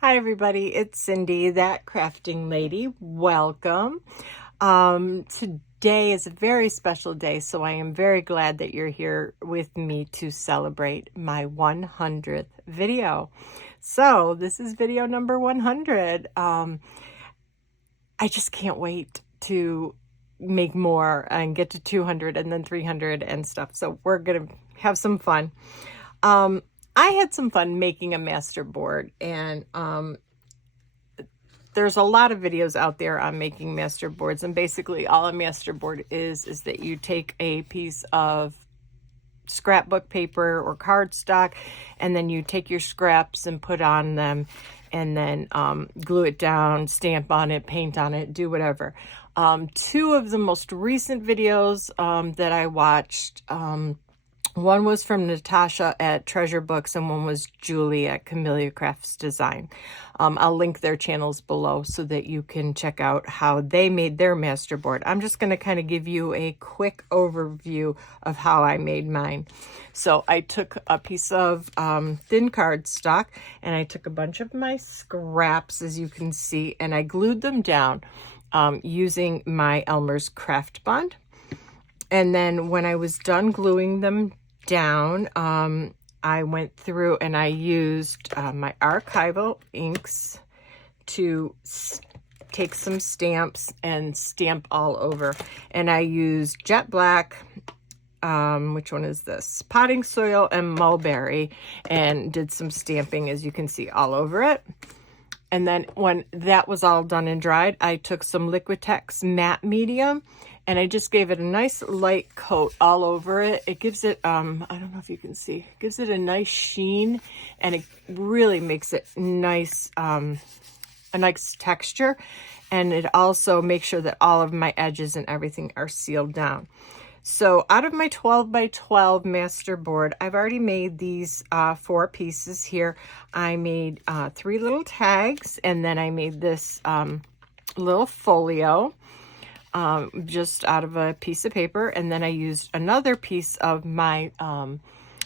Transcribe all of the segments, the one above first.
Hi everybody, it's Cindy, that crafting lady. Welcome. Today is a very special day, so I am very glad that you're here with me to celebrate my 100th video. So this is video number 100. I just can't wait to make more and get to 200 and then 300 and stuff. So we're gonna have some fun. I had some fun making a master board, and there's a lot of videos out there on making master boards, and basically all a master board is that you take a piece of scrapbook paper or cardstock, and then you take your scraps and put on them, and then glue it down, stamp on it, paint on it, do whatever. Two of the most recent videos that I watched, one was from Natasha at Treasure Books, and one was Julie at Camellia Crafts Design. I'll link their channels below so that you can check out how they made their master board. I'm just going to kind of give you a quick overview of how I made mine. So I took a piece of thin cardstock, and I took a bunch of my scraps, as you can see, and I glued them down using my Elmer's Craft Bond. And then when I was done gluing them down, I went through and I used my archival inks to take some stamps and stamp all over. And I used Jet Black, which one is this? Potting Soil and Mulberry, and did some stamping, as you can see, all over it. And then when that was all done and dried, I took some Liquitex matte medium, and I just gave it a nice light coat all over it. It gives it, I don't know if you can see, it gives it a nice sheen, and it really makes it nice, a nice texture. And it also makes sure that all of my edges and everything are sealed down. So out of my 12 by 12 master board, I've already made these 4 pieces here. I made 3 little tags, and then I made this little folio just out of a piece of paper. And then I used another piece of my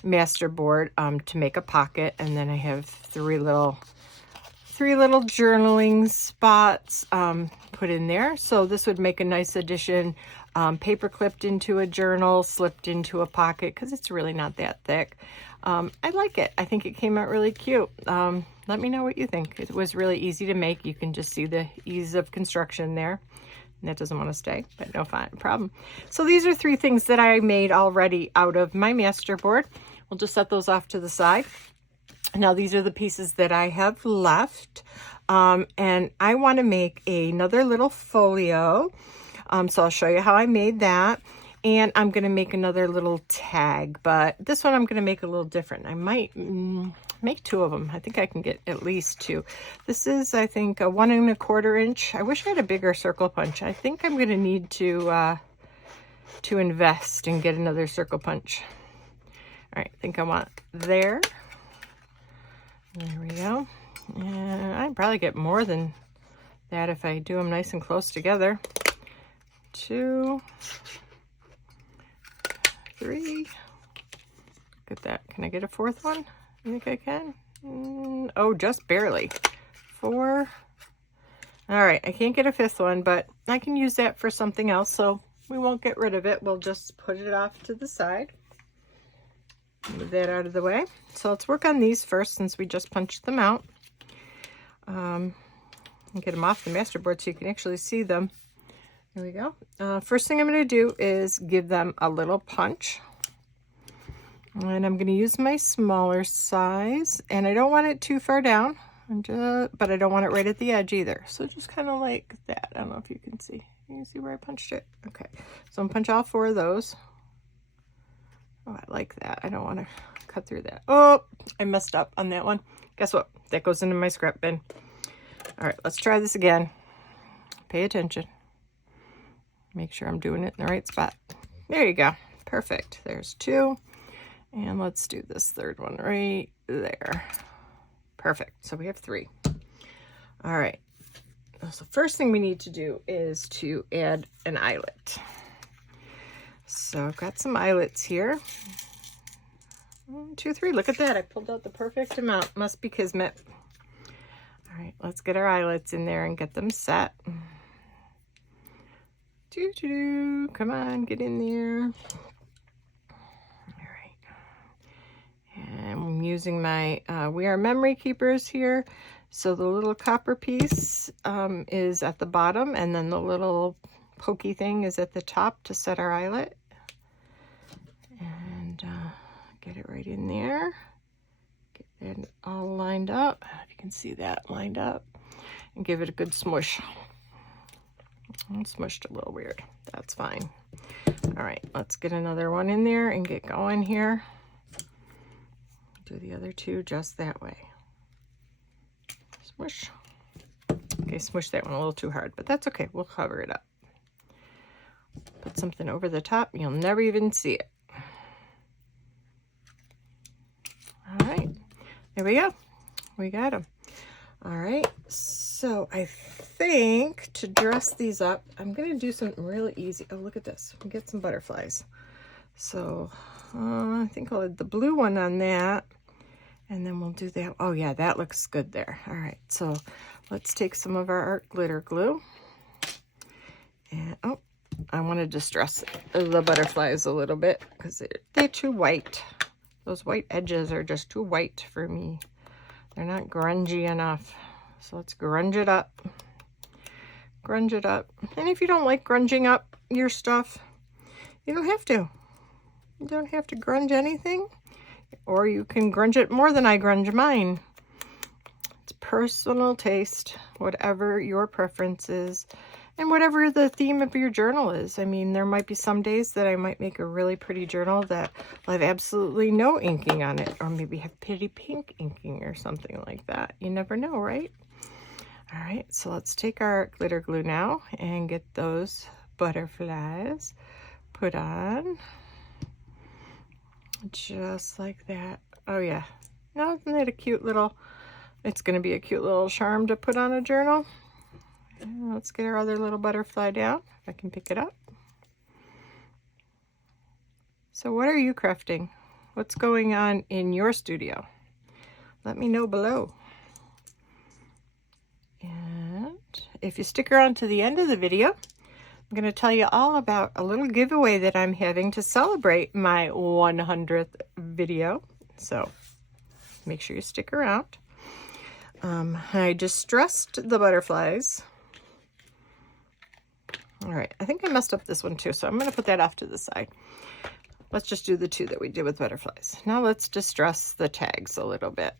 master board to make a pocket. And then I have 3 little journaling spots put in there. So this would make a nice addition, paper clipped into a journal, slipped into a pocket, because it's really not that thick. I like it. I think it came out really cute. Let me know what you think. It was really easy to make. You can just see the ease of construction there. And that doesn't want to stay, but no problem. So these are 3 things that I made already out of my master board. We'll just set those off to the side. Now these are the pieces that I have left, and I want to make another little folio, so I'll show you how I made that. And I'm going to make another little tag, but this one I'm going to make a little different. I might make 2 of them. I think I can get at least 2. This is, I think, a 1 1/4 inch. I wish I had a bigger circle punch. I think I'm going to need to invest and get another circle punch. All right, I think I want there. There we go. And I'd probably get more than that if I do them nice and close together. 2, 3. Look at that. Can I get a 4th one? You think I can? Oh, just barely. 4. All right, I can't get a 5th one, but I can use that for something else, so we won't get rid of it. We'll just put it off to the side. Move that out of the way. So let's work on these first, since we just punched them out. Get them off the master board so you can actually see them. There we go. First thing I'm going to do is give them a little punch. And I'm going to use my smaller size. And I don't want it too far down, but I don't want it right at the edge either. So just kind of like that. I don't know if you can see. You can see where I punched it? Okay. So I'm going to punch all 4 of those. Oh, I like that. I don't want to cut through that. Oh, I messed up on that one. Guess what? That goes into my scrap bin. All right, let's try this again. Pay attention. Make sure I'm doing it in the right spot. There you go. Perfect. There's 2. And let's do this 3rd one right there. Perfect. So we have 3. All right. So first thing we need to do is to add an eyelet. So I've got some eyelets here. 1, 2, 3. Look at that. I pulled out the perfect amount. Must be Kismet. All right, let's get our eyelets in there and get them set. Doo-doo-doo. Come on, get in there. All right. And I'm using my We Are Memory Keepers here. So the little copper piece is at the bottom, and then the little pokey thing is at the top to set our eyelet. And get it right in there. Get that all lined up. If you can see that lined up. And give it a good smush. It's smushed a little weird. That's fine. All right, let's get another one in there and get going here. Do the other two just that way. Smush. Okay, smush that one a little too hard, but that's okay. We'll cover it up. Put something over the top. You'll never even see it. All right, there we go. We got them. All right, so I think to dress these up, I'm going to do something really easy. Oh, look at this. We get some butterflies. So I think I'll add the blue one on that, and then we'll do that. Oh, yeah, that looks good there. All right, so let's take some of our art glitter glue. And, oh, I want to distress the butterflies a little bit because they're too white. Those white edges are just too white for me. They're not grungy enough. So let's grunge it up. Grunge it up. And if you don't like grunging up your stuff, you don't have to. You don't have to grunge anything. Or you can grunge it more than I grunge mine. It's personal taste, whatever your preference is. And whatever the theme of your journal is. I mean, there might be some days that I might make a really pretty journal that will have absolutely no inking on it. Or maybe have pretty pink inking or something like that. You never know, right? All right, so let's take our glitter glue now and get those butterflies put on. Just like that. Oh, yeah. Now, isn't that a cute little... It's going to be a cute little charm to put on a journal. And let's get our other little butterfly down, if I can pick it up. So what are you crafting? What's going on in your studio? Let me know below. And if you stick around to the end of the video, I'm going to tell you all about a little giveaway that I'm having to celebrate my 100th video. So make sure you stick around. I distressed the butterflies. All right, I think I messed up this one too, so I'm going to put that off to the side. Let's just do the two that we did with butterflies. Now let's distress the tags a little bit.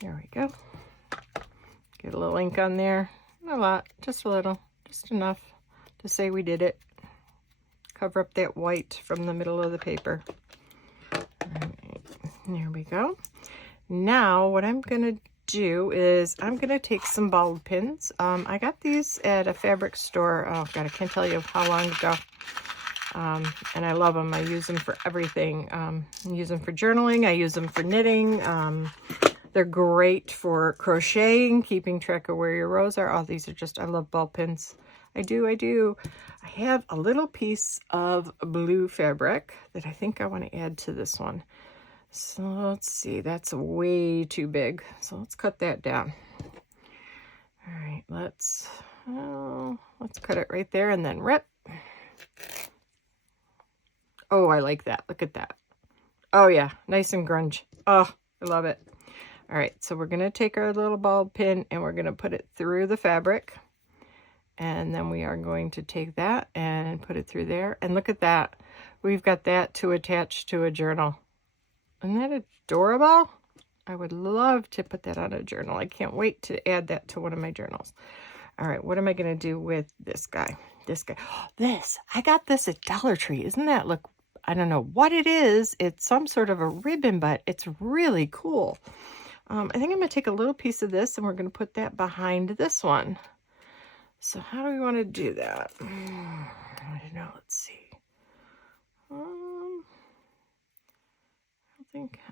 There we go. Get a little ink on there. Not a lot, just a little, just enough to say we did it. Cover up that white from the middle of the paper. All right, there we go. Now what I'm going to do is I'm going to take some bulb pins. I got these at a fabric store. Oh God, I can't tell you how long ago. And I love them. I use them for everything. I use them for journaling. I use them for knitting. They're great for crocheting, keeping track of where your rows are. Oh, these are just, I love ball pins. I do. I have a little piece of blue fabric that I think I want to add to this one. So let's see, that's way too big. So let's cut that down. All right, let's cut it right there and then rip. Oh, I like that. Look at that. Oh yeah, nice and grunge. Oh, I love it. All right, so we're gonna take our little bulb pin and we're gonna put it through the fabric. And then we are going to take that and put it through there. And look at that. We've got that to attach to a journal. Isn't that adorable? I would love to put that on a journal. I can't wait to add that to one of my journals. All right, what am I going to do with this guy? This guy. This. I got this at Dollar Tree. Isn't that, look, I don't know what it is. It's some sort of a ribbon, but it's really cool. I think I'm going to take a little piece of this and we're going to put that behind this one. So how do we want to do that? I don't know. Let's see.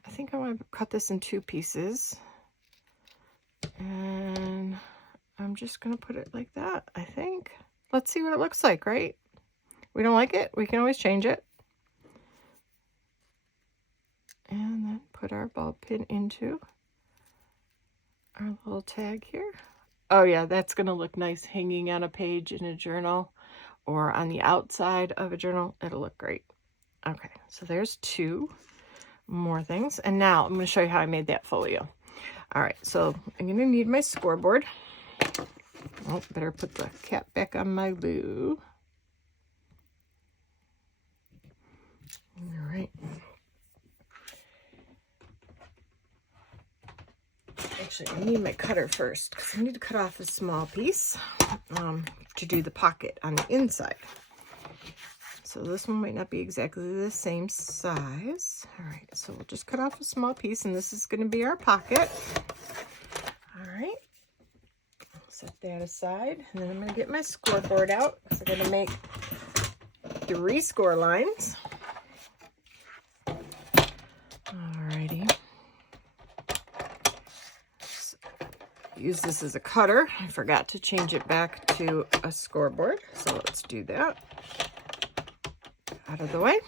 I think I want to cut this in two pieces. And I'm just going to put it like that, I think. Let's see what it looks like, right? We don't like it, we can always change it. And then put our bulb pin into our little tag here. Oh yeah, that's going to look nice hanging on a page in a journal or on the outside of a journal. It'll look great. Okay, so there's 2 more things. And now I'm going to show you how I made that folio. All right, so I'm going to need my scoreboard. Oh, better put the cap back on my glue. All right. Actually, I need my cutter first because I need to cut off a small piece to do the pocket on the inside. So this one might not be exactly the same size. All right, so we'll just cut off a small piece, and this is going to be our pocket. All right, set that aside, and then I'm going to get my scoreboard out because I'm going to make 3 score lines. Alrighty. So, use this as a cutter. I forgot to change it back to a scoreboard, so let's do that. Out of the way.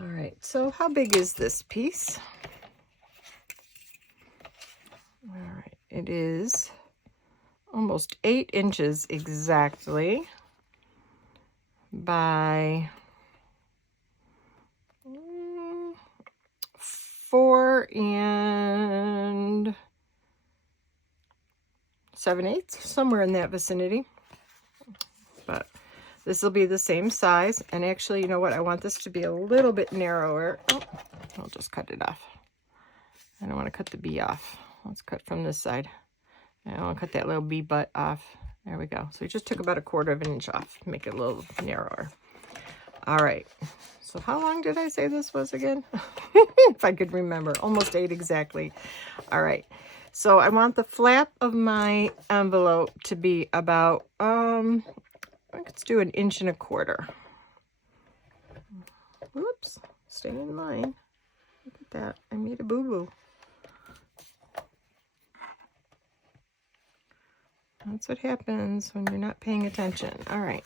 All right, so how big is this piece? All right, it is almost 8 inches exactly by 4 7/8, somewhere in that vicinity. But this will be the same size. And actually, you know what? I want this to be a little bit narrower. Oh, I'll just cut it off. I don't want to cut the B off. Let's cut from this side. I want to cut that little B butt off. There we go. So we just took about 1/4 inch off, make it a little narrower. All right. So how long did I say this was again? If I could remember. Almost 8 exactly. All right. So I want the flap of my envelope to be about, let's do 1 1/4 inches. Whoops. Stay in line. Look at that. I made a boo-boo. That's what happens when you're not paying attention. All right.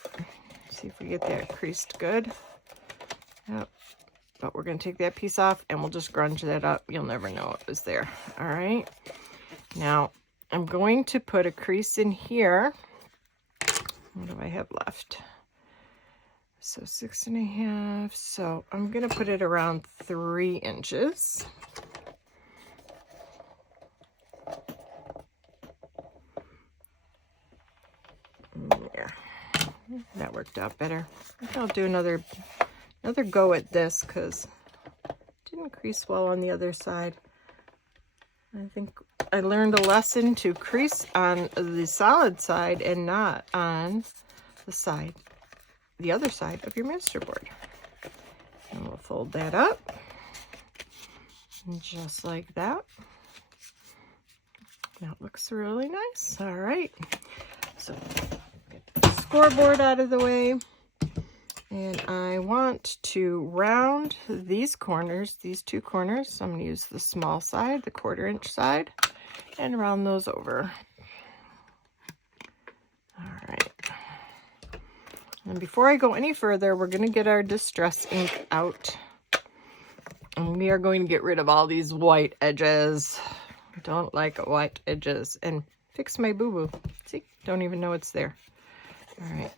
Let's see if we get that creased good. Yep. But we're going to take that piece off and we'll just grunge that up. You'll never know it was there. All right. Now, I'm going to put a crease in here. What do I have left? So 6.5. So I'm going to put it around 3 inches. Yeah, that worked out better. I think I'll do another go at this because it didn't crease well on the other side. I think I learned a lesson to crease on the solid side and not on the other side of your masterboard. And we'll fold that up just like that. That looks really nice. All right. So get the scoreboard out of the way. And I want to round these corners, these 2 corners. So I'm going to use the small side, the 1/4 inch side, and round those over. All right. And before I go any further, we're going to get our Distress ink out. And we are going to get rid of all these white edges. I don't like white edges. And fix my boo-boo. See? Don't even know it's there. All right.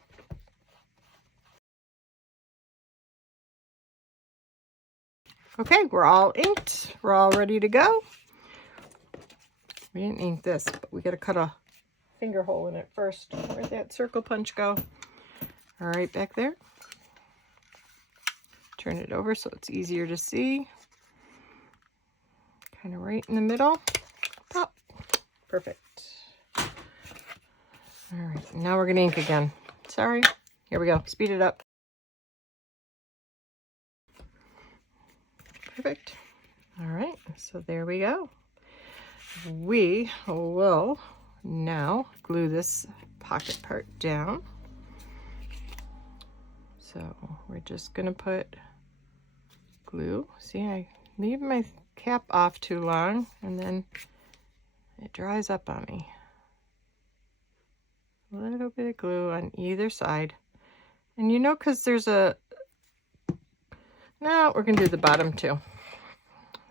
Okay, we're all inked. We're all ready to go. We didn't ink this, but we got to cut a finger hole in it first. Where'd that circle punch go? All right, back there. Turn it over so it's easier to see. Kind of right in the middle. Pop. Perfect. All right, now we're going to ink again. Sorry. Here we go. Speed it up. Perfect. All right, so there we go. We will now glue this pocket part down. So we're just going to put glue. See, I leave my cap off too long and then it dries up on me. A little bit of glue on either side. And you know, because there's a... No, we're going to do the bottom too.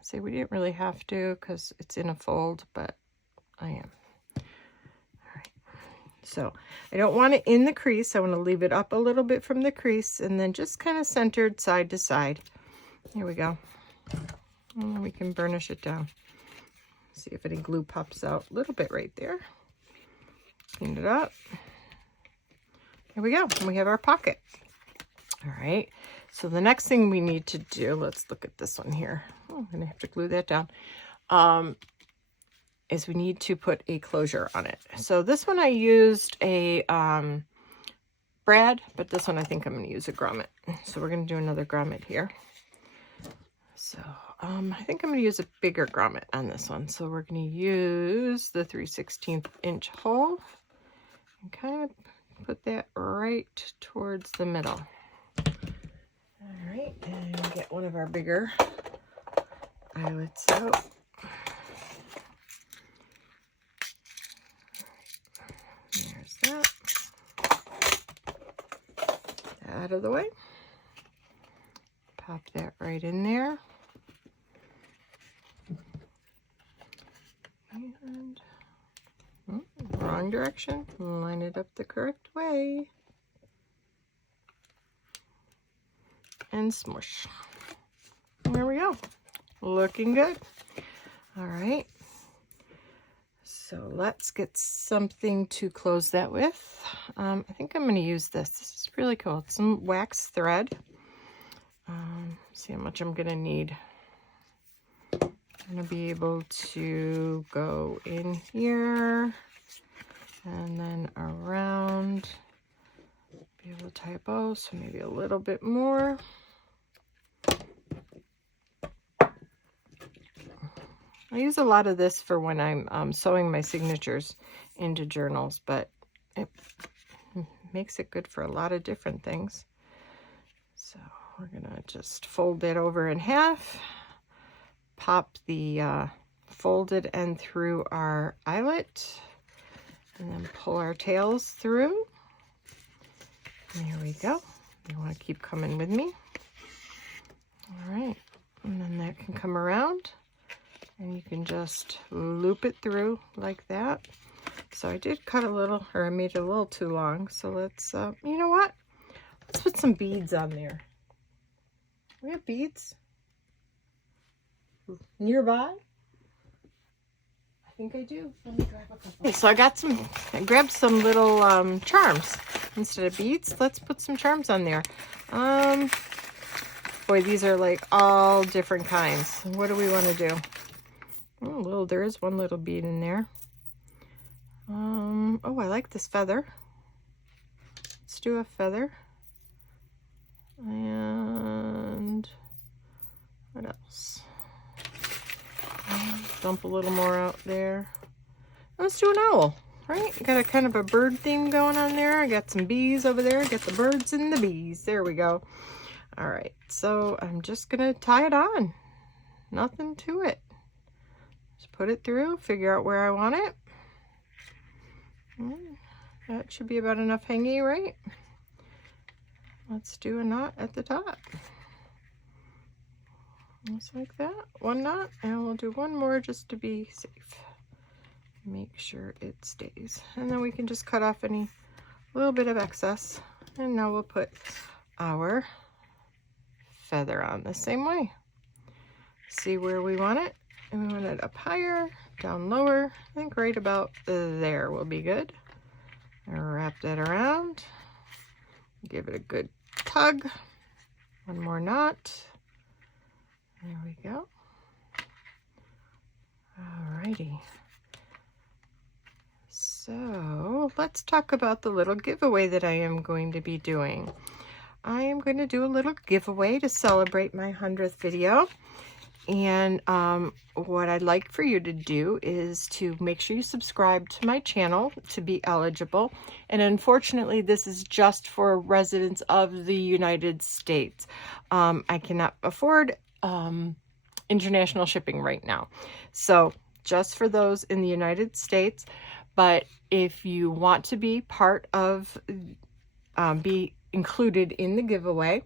See, we didn't really have to because it's in a fold, but I am. All right. So I don't want it in the crease. I want to leave it up a little bit from the crease and then just kind of centered side to side. Here we go. And we can burnish it down. See if any glue pops out. A little bit right there. Clean it up. Here we go. And we have our pocket. All right. So the next thing we need to do, let's look at this one here. Oh, I'm going to have to glue that down. Is we need to put a closure on it. So this one I used a brad, but this one I think I'm going to use a grommet. So we're going to do another grommet here. So I think I'm going to use a bigger grommet on this one. So we're going to use the 3/16 inch hole and kind of put that right towards the middle. All right, and get one of our bigger eyelets out. There's that. Out of the way. Pop that right in there. And wrong direction. Line it up the correct way. And smush. There we go. Looking good. All right. So let's get something to close that with. I think I'm going to use this. This is really cool. It's some wax thread. See how much I'm going to need. I'm going to be able to go in here and then around. Be able to tie a bow, so maybe a little bit more. I use a lot of this for when I'm sewing my signatures into journals, but it makes it good for a lot of different things. So we're gonna just fold that over in half, pop the folded end through our eyelet, and then pull our tails through. There we go. You want to keep coming with me. All right, and then that can come around. And you can just loop it through like that. So I did cut a little, or I made it a little too long. So let's, you know what? Let's put some beads on there. We have beads nearby. I think I do. Let me grab a couple. Okay, so I grabbed some little charms. Instead of beads, let's put some charms on there. Boy, these are like all different kinds. What do we want to do? Oh, there is one little bead in there. Oh, I like this feather. Let's do a feather. And what else? Dump a little more out there. Let's do an owl, right? Got a kind of a bird theme going on there. I got some bees over there. Got the birds and the bees. There we go. All right, so I'm just gonna tie it on. Nothing to it. Put it through, figure out where I want it. That should be about enough hangy, right? Let's do a knot at the top. Just like that, one knot, and we'll do one more just to be safe. Make sure it stays. And then we can just cut off any little bit of excess. And now we'll put our feather on the same way. See where we want it. And we want it up higher, down lower. I think right about there will be good. And wrap that around. Give it a good tug. One more knot. There we go. Alrighty. So let's talk about the little giveaway that I am going to be doing. I am going to do a little giveaway to celebrate my 100th video. And what I'd like for you to do is to make sure you subscribe to my channel to be eligible. And unfortunately, this is just for residents of the United States. I cannot afford international shipping right now. So just for those in the United States. But if you want to be part of, be included in the giveaway,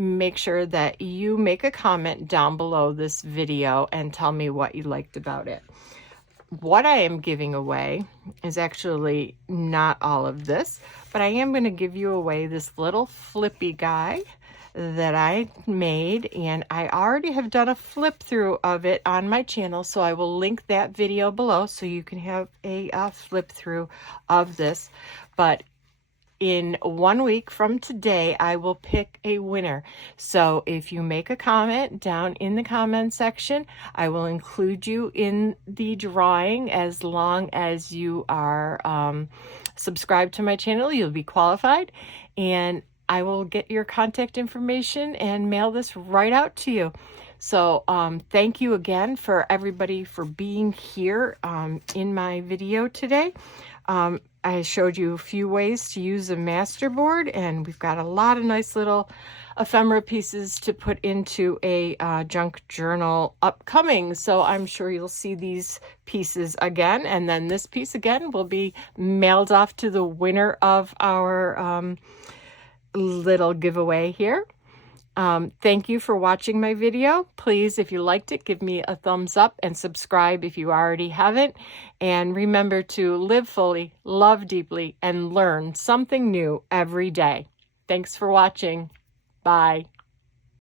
make sure that you make a comment down below this video and tell me what you liked about it. what I am giving away is actually not all of this, but I am going to give you away this little flippy guy that I made, and I already have done a flip through of it on my channel, so I will link that video below so you can have a flip through of this. But in 1 week from today, I will pick a winner. So if you make a comment down in the comment section, I will include you in the drawing. As long as you are subscribed to my channel, you'll be qualified, and I will get your contact information and mail this right out to you. So thank you again for everybody for being here in my video today. I showed you a few ways to use a masterboard, and we've got a lot of nice little ephemera pieces to put into a junk journal upcoming. So I'm sure you'll see these pieces again, and then this piece again will be mailed off to the winner of our little giveaway here. Thank you for watching my video. Please, if you liked it, give me a thumbs up and subscribe if you already haven't. And remember to live fully, love deeply, and learn something new every day. Thanks for watching. Bye.